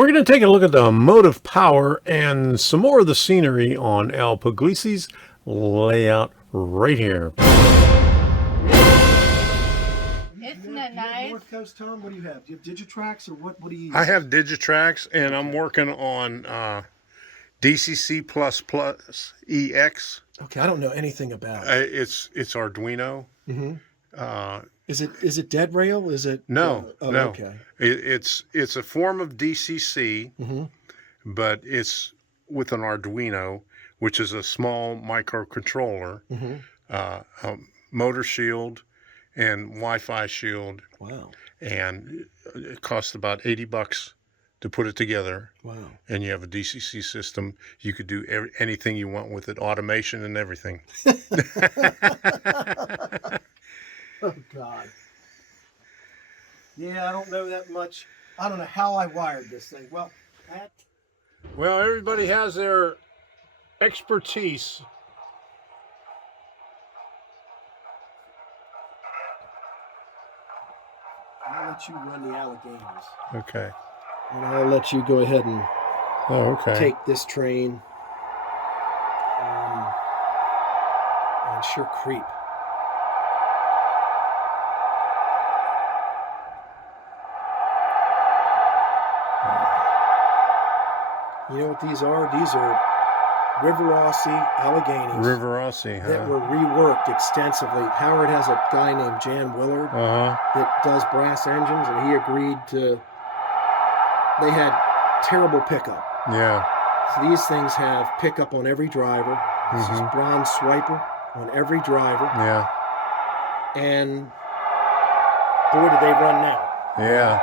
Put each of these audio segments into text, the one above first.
We're going to take a look at the motive power and some more of the scenery on El Pugliese's layout right here. Isn't it nice? North Coast, Tom, what do you have? Do you have Digitrax or what do you use? I have Digitrax and I'm working on DCC++ EX. Okay, I don't know anything about it. It's Arduino. Mm-hmm. Is it dead rail? Is it no? Okay. It's a form of DCC, Mm-hmm. but it's with an Arduino, which is a small microcontroller, Mm-hmm. a motor shield, and Wi-Fi shield. Wow. And it costs about $80 to put it together. Wow. And you have a DCC system. You could do anything you want with it, automation and everything. Oh, God. Yeah, I don't know that much. I don't know how I wired this thing. Well, Pat? Well, everybody has their expertise. I'll let you run the Alleghenies. Okay. And I'll let you go ahead and take this train and sure creep. You know what these are? These are Rivarossi Alleghenies. Rivarossi, huh? That were reworked extensively. Howard has a guy named Jan Willard that does brass engines, and he agreed to. They had terrible pickup. Yeah. So these things have pickup on every driver. This is bronze swiper on every driver. Yeah. And boy, do they run now. Yeah.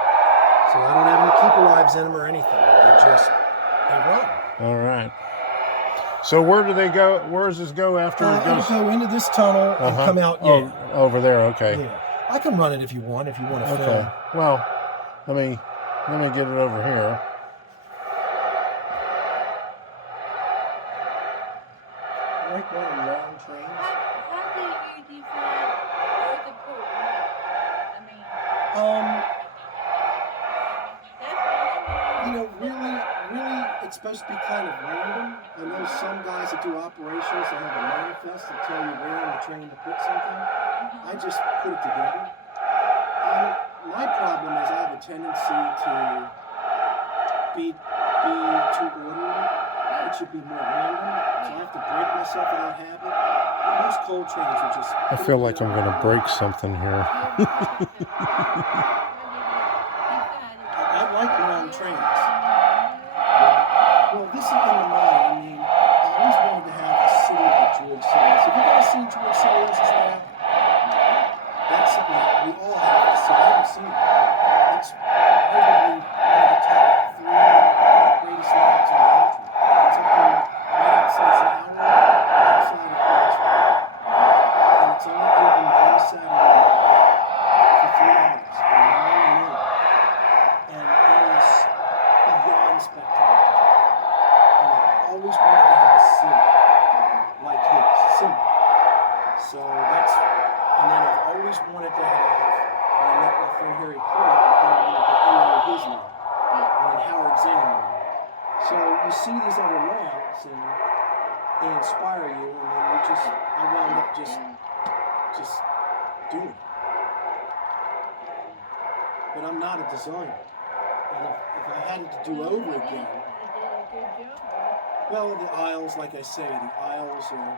So I don't have any keep alives in them or anything. They run. All right. So where do they go? Where does this go after it goes? It'll go into this tunnel and come out. Oh, over there. Okay. Yeah. I can run it if you want. If you want to. Okay. Film. Well, let me get it over here. I like running long trains. How do you decide where to put what? I mean, You know, really, it's supposed to be kind of random. I know some guys that do operations that have a manifest that tell you where on the train to put something. I just put it together. My problem is I have a tendency to be too orderly. It should be more random. So I have to break myself out of habit. Most coal trains are just. I feel like I'm going to break something here. I like long trains. Well, this is in the mind. I mean, I always wanted to have a city like George Soros. Have you guys seen George Soros' lab? That's something that we all have to see. I haven't seen it. It's probably one of the top 3 greatest labs in the country. It's up in right outside an hour outside of Boston. And it's only open one Saturday for 3 hours from 9 to noon. And it is beyond spectacular. And I've always wanted to have a city like his, simple. So that's, and then I've always wanted to have, when I met my friend Harry Clark, I kind of wanted to emulate his name, and then Howard Zimmerman. So you see these other layouts, and they inspire you, and then you just, I wound up just doing it. But I'm not a designer. And if I had it to do over again, well, the aisles, like I say, the aisles are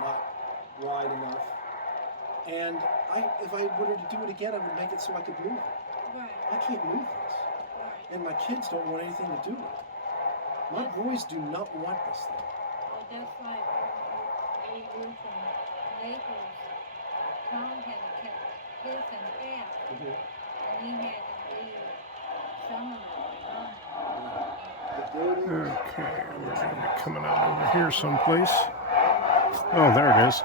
not wide enough. And if I were to do it again, I would make it so I could move it. right. I can't move this. And my kids don't want anything to do with it. My boys do not want this thing. Well, that's like we were from Naples. Tom had to cut his in half, and he had to leave some of it behind. Okay, we're coming out over here someplace. Oh, there it is.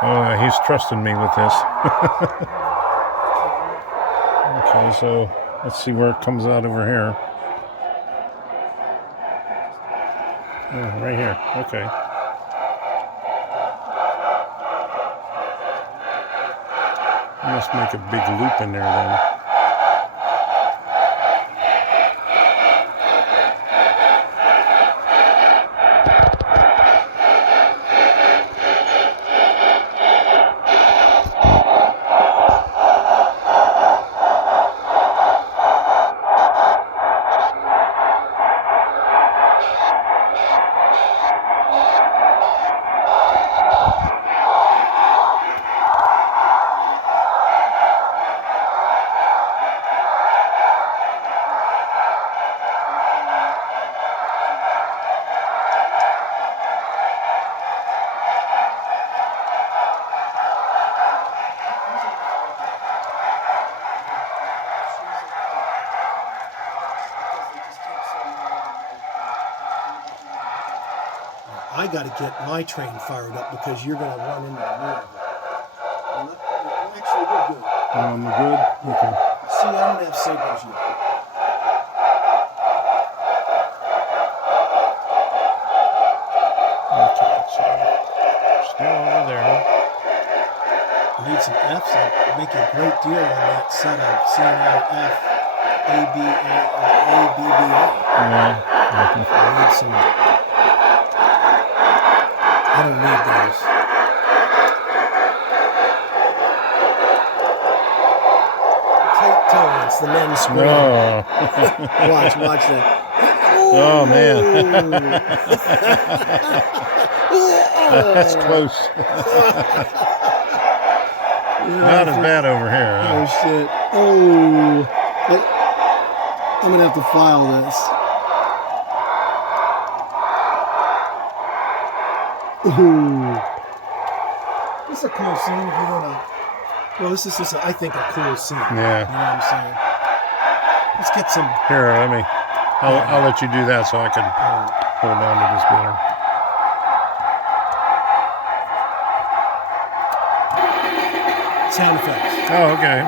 He's trusting me with this. Okay, so let's see where it comes out over here. Right here. Okay. I must make a big loop in there then. I got to get my train fired up because you're going to run into the wall. Actually, you're good. We're good? Okay. See, I don't have signals yet. Okay, so still over there. I need some Fs. I'll make a great deal on that set of CNL F, ABBA. Yeah. I need some. I don't need those. Tight tones, the men scream. Oh. Watch that. Oh, man. That's close. Not as bad over here. Oh, Huh? shit. I'm going to have to file this. Ooh. This is a cool scene if you want to. Well, this is just, I think, a cool scene. Yeah. You know what I'm saying? Let's get some. Here, I'll let you do that so I can hold on to this better. Sound effects. Oh, okay.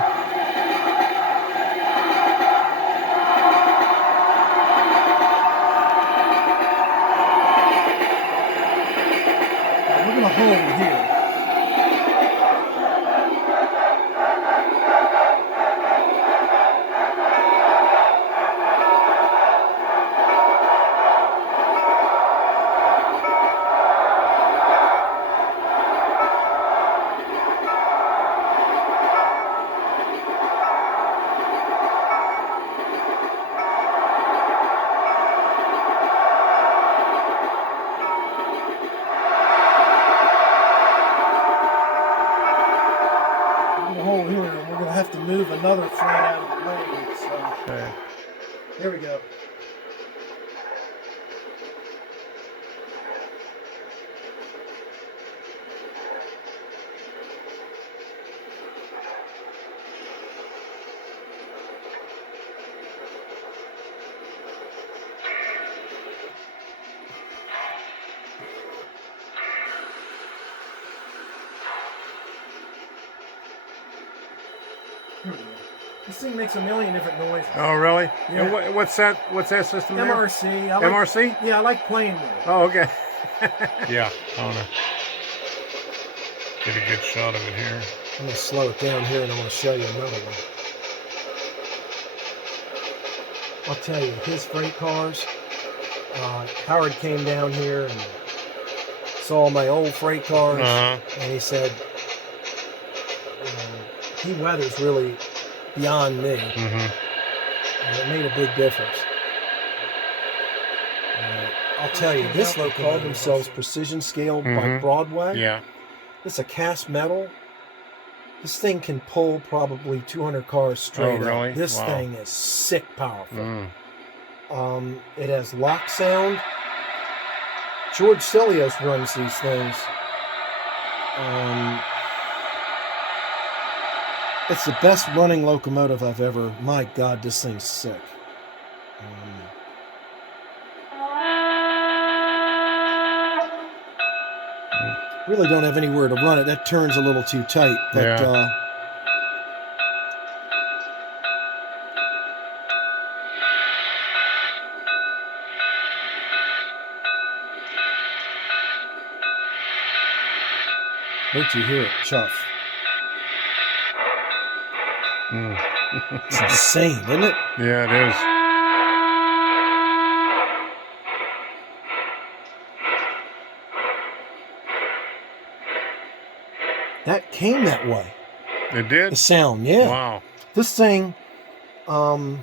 We're going to hold here. Hole here, and we're going to have to move another thread out of the way. So, Okay. here we go. Here we go. This thing makes a million different noises. Oh, really? Yeah. And what's that system there? MRC. MRC? Yeah, I like playing with it. Oh, okay. Yeah, I want to get a good shot of it here. I'm going to slow it down here and I'm going to show you another one. I'll tell you, his freight cars, Howard came down here and saw my old freight cars, and he said, he weathers really beyond me, and it made a big difference. I'll tell you, this locomotive called themselves Precision Scaled by Broadway. Yeah. It's a cast metal. This thing can pull probably 200 cars straight really? up. This Wow. thing is sick powerful. It has lock sound. George Cilios runs these things. It's the best running locomotive I've ever. My God, this thing's sick. Really don't have anywhere to run it. That turn's a little too tight. But, Yeah. wait till you hear it chuff. It's insane, isn't it? Yeah, it is. That came that way. It did? The sound, yeah. Wow. This thing, I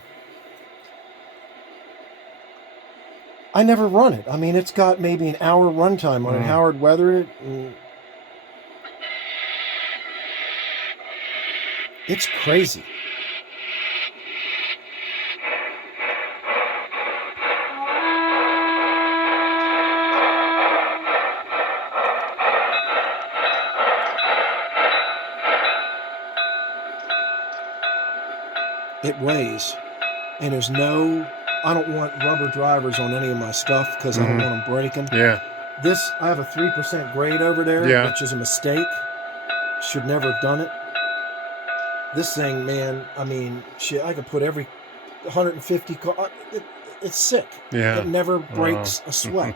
never run it. I mean, it's got maybe an hour runtime on it. Howard weathered it. And it's crazy. It weighs, and there's no, I don't want rubber drivers on any of my stuff because I don't want them breaking. Yeah. This, I have a 3% grade over there, Yeah. which is a mistake. Should never have done it. This thing, man, I mean, shit, I could put every 150 car, it's sick. Yeah. It never breaks a sweat.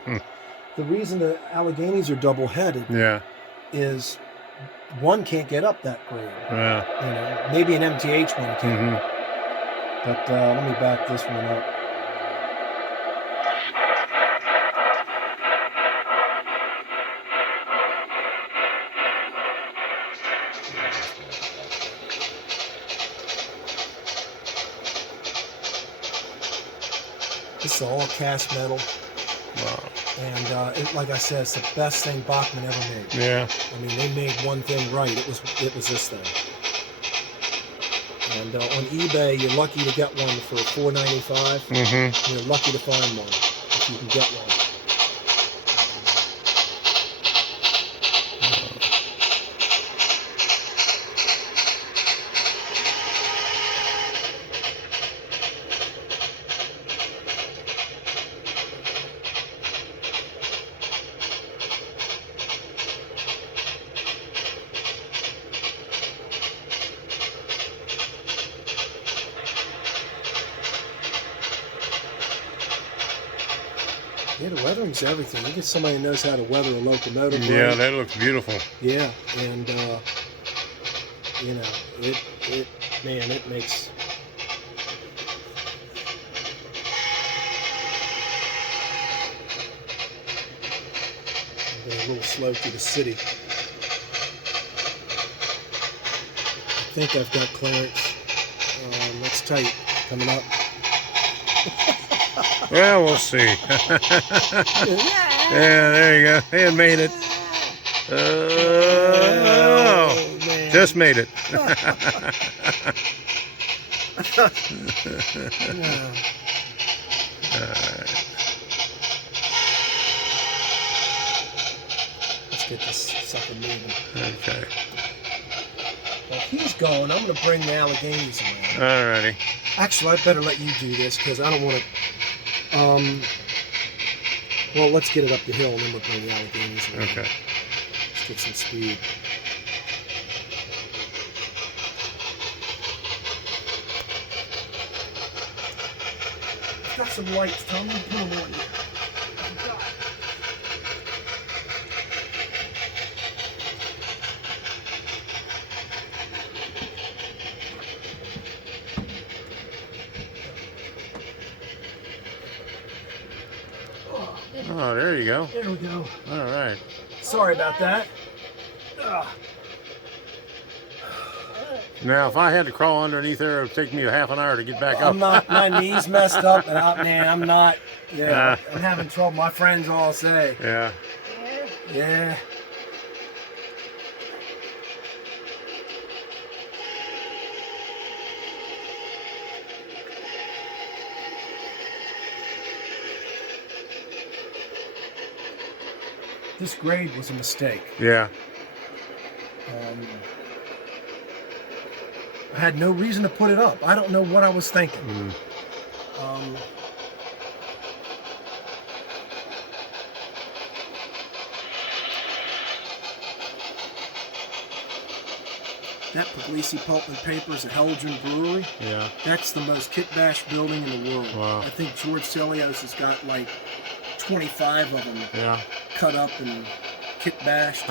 The reason the Alleghenies are double-headed Yeah. is one can't get up that grade. Yeah. You know, maybe an MTH one can. But let me back this one up. This is all cast metal. Wow. And like I said, it's the best thing Bachman ever made. Yeah. I mean, they made one thing right. It was this thing. And on eBay, you're lucky to get one for $4.95. You're lucky to find one if you can get one. Yeah, the weathering's everything. You get somebody who knows how to weather a locomotive. Yeah, right? that looks beautiful. Yeah, and you know, it makes. I'm going a little slow through the city. I think I've got clearance. That's tight coming up. Well, we'll see. Yeah, there you go. It made it. Oh, man. just made it. Yeah. Let's get this sucker moving. Okay. Well, if he's going, I'm going to bring the Alleghenies around. Alrighty. Actually, I better let you do this because I don't want to. Well, let's get it up the hill and then we'll bring the Alleghenies around. Okay. Let's get some speed. I've got some lights, Tommy. Put them on here. Oh, there you go. There we go. All right. Sorry about that. Now, if I had to crawl underneath there, it would take me a half an hour to get back up. I'm not. My knees messed up, and I'm not. Yeah, I'm having trouble. My friends all say. Yeah. Yeah. This grade was a mistake. Yeah. I had no reason to put it up. I don't know what I was thinking. that Pugliese Pulp and Paper is a Helgen Brewery. Yeah. That's the most kick-bash building in the world. Wow. I think George Celios has got like 25 of them Yeah. cut up and kick-bashed.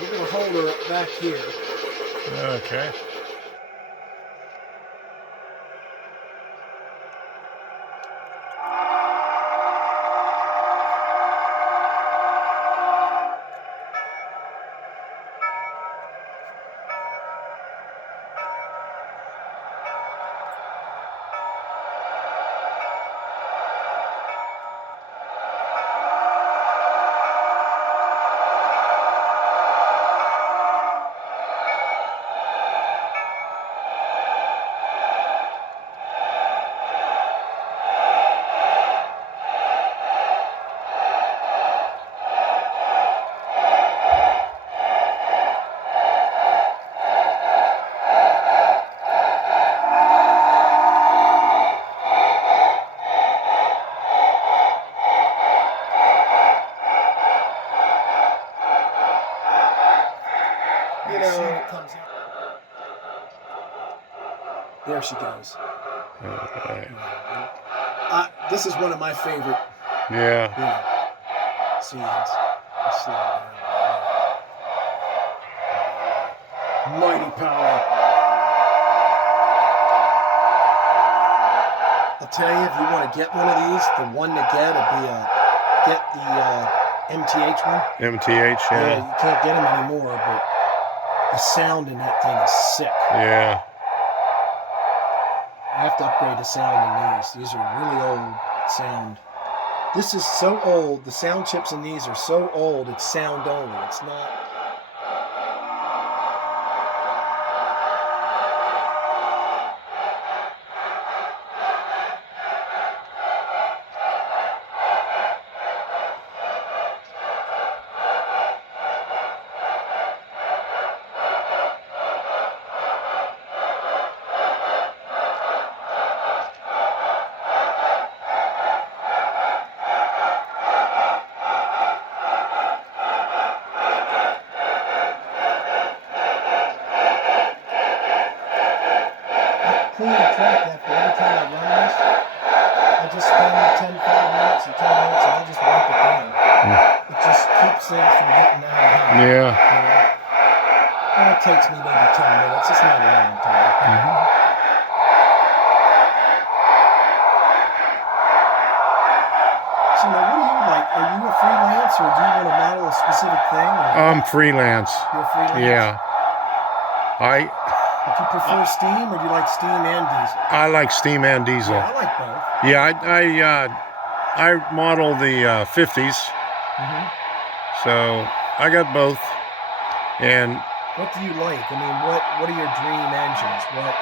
We're going to hold her back here. Okay. You know, comes out. There she goes. Okay. This is one of my favorite Yeah. scenes. Let's slow it down. Mighty power. I'll tell you, if you want to get one of these, the one to get would be get the MTH one. MTH, Yeah, yeah. you can't get them anymore, but the sound in that thing is sick. Yeah. I have to upgrade the sound in these. These are really old sound. This is so old. The sound chips in these are so old. It's sound only. It's not. Clean the track after every time I run this. I just spend 10, 5 minutes or 10 minutes and I just wipe it down. It just keeps things from getting out of hand. Yeah. And it takes me maybe 10 minutes. It's not a long time. So now, what do you like? Are you a freelance or do you want to model a specific thing? Or I'm freelance. you're a freelance? Yeah. Do you prefer steam or do you like steam and diesel? I like steam and diesel. Yeah, I like both. Yeah, I model the 50s, so I got both. And What do you like? I mean, what are your dream engines? What?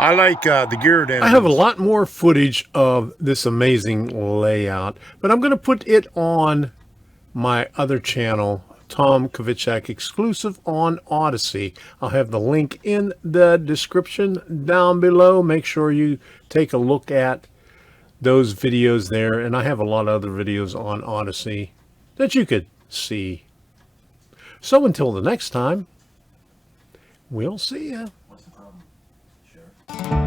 I like the geared engines. I have a lot more footage of this amazing layout, but I'm going to put it on my other channel, Tom Kvichak exclusive on Odyssey. I'll have the link in the description down below. Make sure you take a look at those videos there. And I have a lot of other videos on Odyssey that you could see. So until the next time, we'll see ya. What's the problem? Sure.